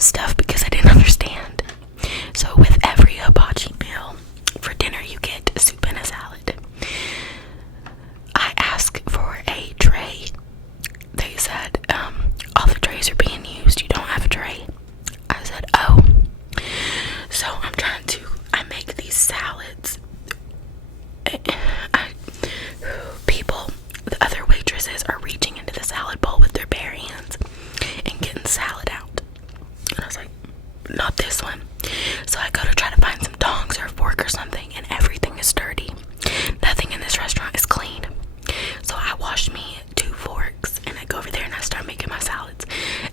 stuff because I didn't understand. So with every hibachi meal for dinner, you get soup and a salad. I asked for a tray. They said, all the trays are being used. You don't have a tray. I said, oh. So I make these salads. The other waitresses are reaching into the salad bowl with their bare hands and getting salad out. And I was like, not this one. So I go to try to find some tongs or a fork or something, and everything is dirty. Nothing in this restaurant is clean. So I washed me 2 forks, and I go over there and I start making my salads.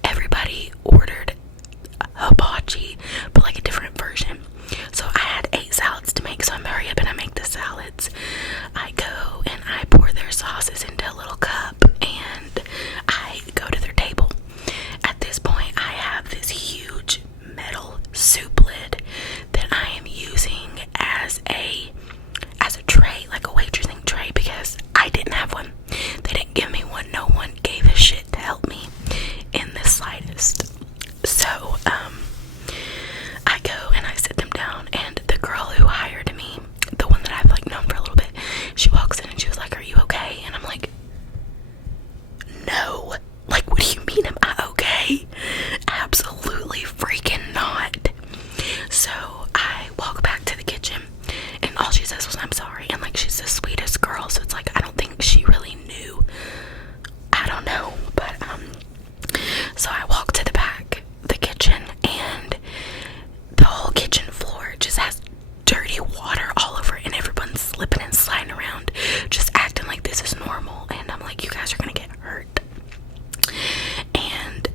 Everybody ordered hibachi, but like a different version. So I had 8 salads to make, so I'm hurry up and I make the salads. I go and I pour their sauces into a little cup, and I go to their table. At this point, I have this huge metal soup lid that I am using as a tray, like a waitressing tray, because I didn't have one. They didn't give me one. No one gave a shit to help me in the slightest. So, I go and I sit them down, and the girl who hired me, the one that I've like known for a little bit, she walks in and she was like, "Are you okay?" And I'm like, "No. Like, what do you mean, am I okay? Absolutely freaking not." So I walk back to the kitchen, and all she says was, "I'm sorry." And like, she's the sweetest girl, so it's like, I don't think she really knew. I don't know, but so I walk to the back, the kitchen, and the whole kitchen floor just has dirty water all over it, and everyone's slipping and sliding around, just acting like this is normal. And I'm like, you guys are gonna get hurt. And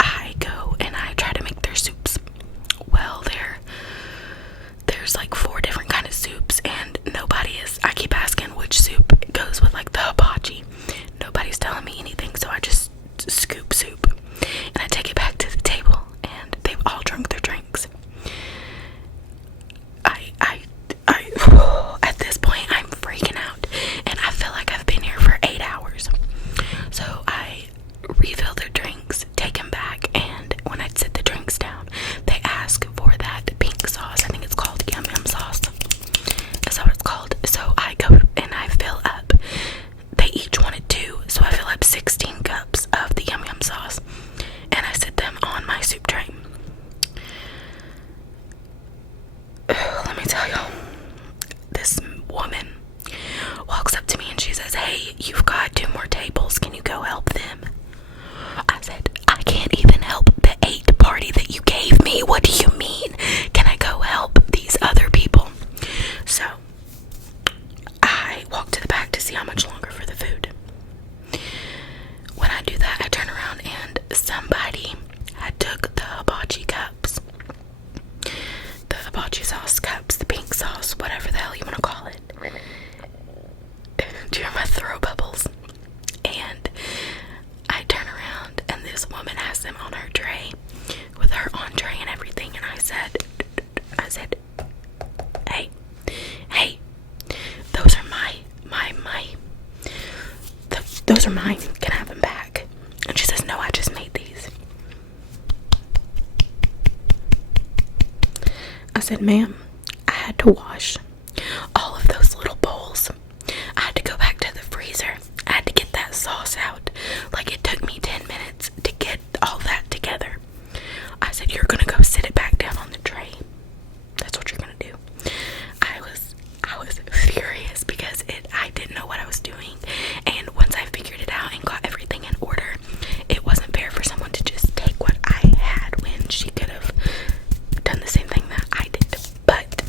I go and I try to make their soups. Well, there's like 4 different kind of soups, and I keep asking which soup goes with like the hibachi. Nobody's telling me anything, so I just scoop soup and I take it back to the table, and they've all drunk their drinks. At this point, I'm freaking out, and I feel like I've been here for 8 hours. So I refill their drinks, take them back, and when I sit the drinks down, they ask for that pink sauce. I think it's called yum yum sauce. That's what it's called. So I go and I fill up. They each wanted 2, so I fill up 16 cups of the yum yum sauce, and I sit them on my soup tray. Let me tell y'all, this woman walks up to me and she says, "Hey, you've got 2 more tables. Can you go help them?" I said, "I can't even help the 8 party that you gave me. What do you mean? Can I go help these other people?" So I walk to the back to see how much longer for the food. When I do that, I turn around and somebody had took the hibachi cups, the hibachi sauce cups, the pink sauce, whatever the hell you want to call it. Do you hear my throat bubbles? And I turn around and this woman has them on her tray with her entree and everything, and I said, hey, those are those are mine. Can I have them back? And she says, "No, I just made these." I said, "Ma'am, I had to wash all of those little bowls. I had to go back to the freezer. I had to get that sauce out. Like, it took me 10 minutes to get all that together." I said, "You're gonna go sit it back down on the tray. That's what you're gonna do." I was furious because I didn't know what I was doing, and once I figured it out and got everything in order, it wasn't fair for someone to just take what I had when she could have done the same thing that I did. But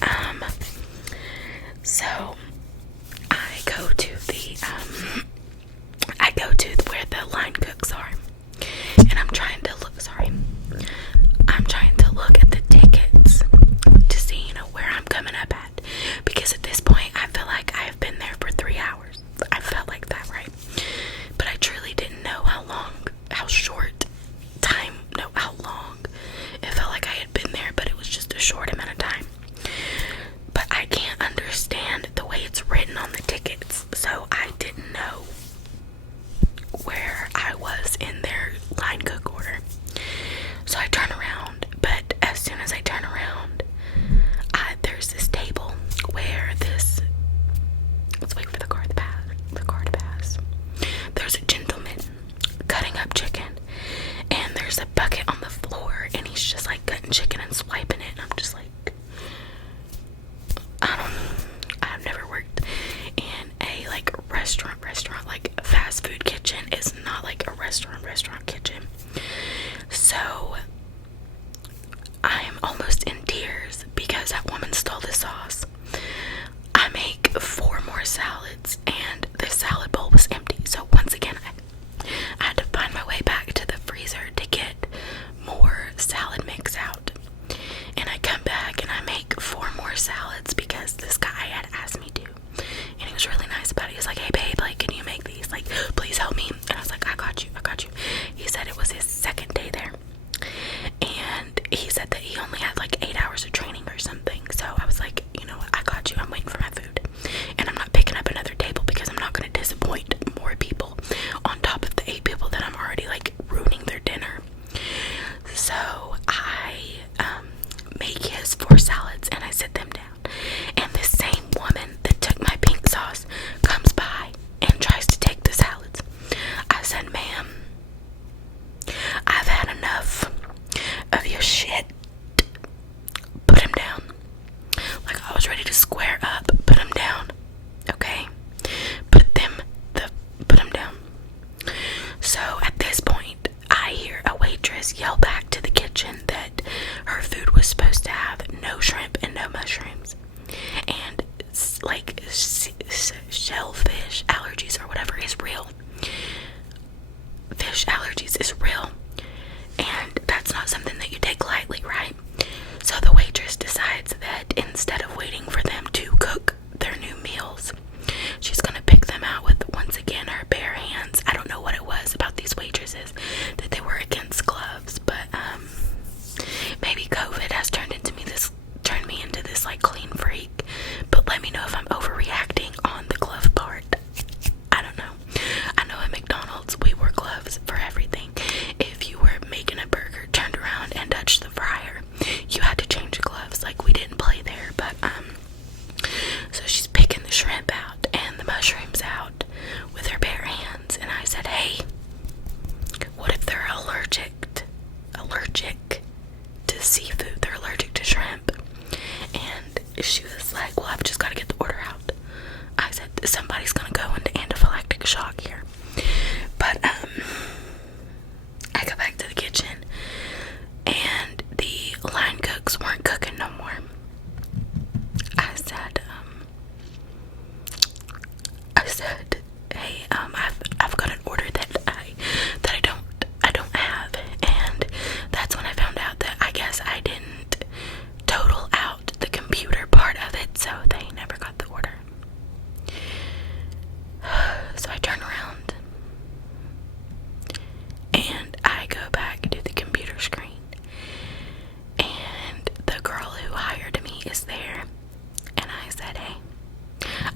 of your shit, put him down. Like, I was ready to square up, put him down. Okay? Put him down. So at this point, I hear a waitress yell back to the kitchen that her food was supposed to have no shrimp and no mushrooms. And like shellfish allergies or whatever is real. Fish allergies is real. And that's not something that you take lightly, right? So the waitress decides that instead of waiting for them to cook their new meals, she's gonna pick them out with, once again, her bare hands. I don't know what it was about these waitresses that they were against gloves, but maybe COVID has turned me into this like clean freak. But let me know if I'm overreacting on the glove part. I don't know. I know at McDonald's we wore gloves for everything. If you were making a burger, turned around and touched the fryer, you had to change gloves. Like, we didn't play there, but so she's picking the shrimp out and the mushrooms out with her bare hands, and I said, hey, what if they're allergic to seafood? They're allergic to shrimp. And she was like, well, I've just got to get the order out. I said, somebody's gonna go into anaphylactic shock here. But I go back to the kitchen, and the line cooks weren't cooking no more. I said, hey, I've got an order that I don't have. And that's when I found out that I guess I didn't total out the computer part of it, so they never got the order. So I turn around and I go back to the computer screen, and the girl who hired me is there, and I said, hey,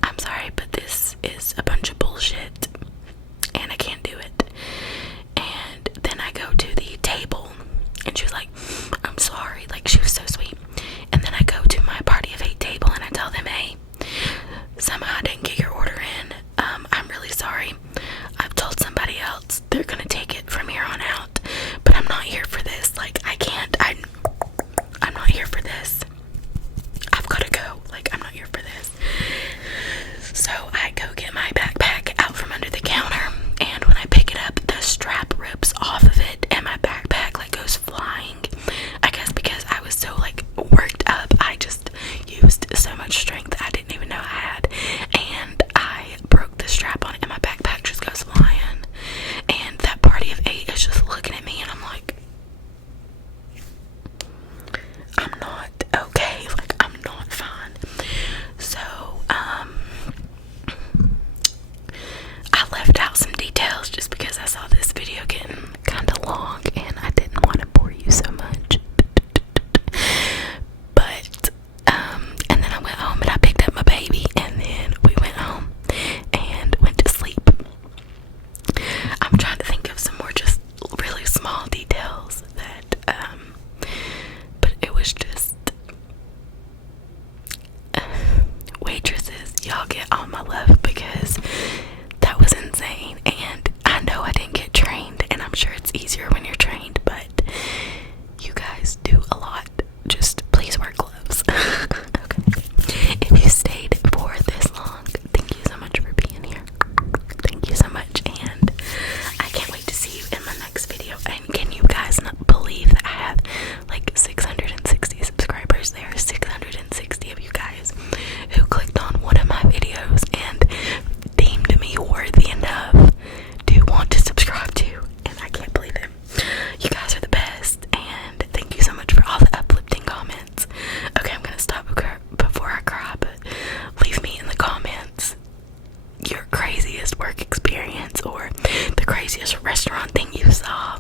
I'm sorry, but this is a bunch of bullshit and I can't do it. And then I go to the table and she was like, I'm sorry. Like, she was so sweet. And then I go to my party of 8 table and I tell them, hey, somehow I didn't get your order in. I'm really sorry. I've told somebody else they're gonna take it from here on out, but I'm not here for this. Like, I can't. I'm not here for this. I've gotta go. Like, I'm not here for this. So I go get my backpack out from under the counter, and when I pick it up, the strap rips off of it and my backpack like goes flying. I guess because I was so like worked up, I just used so much strength I didn't even know I had, and I broke the strap on it and my backpack just goes flying. And that party of 8 is just looking at me, and I'm like, I'm not okay. Like, I'm not fine. So I left out some details just because I saw this video getting kind of long and I didn't want to bore you so much. But and then I went home and I picked up my baby, and then we went home and went to sleep. I'm trying to think of some more just really small details that but it was just waitresses, y'all get all my love, because that was insane. And I know I didn't get trained, and I'm sure it's easier when you're trained, but you guys do a lot. Just please wear gloves. Okay. If you stayed for this long, thank you so much for being here. Thank you so much, and I can't wait to see you in my next video. And can you guys not believe that I have like 660 subscribers? There are 660 of you guys who clicked on one of my videos and deemed me worthy enough to want to subscribe to, and I can't believe it. You guys are the best, and thank you so much for all the uplifting comments. Okay, I'm gonna stop before I cry, but leave me in the comments your craziest work experience or the craziest restaurant thing you saw.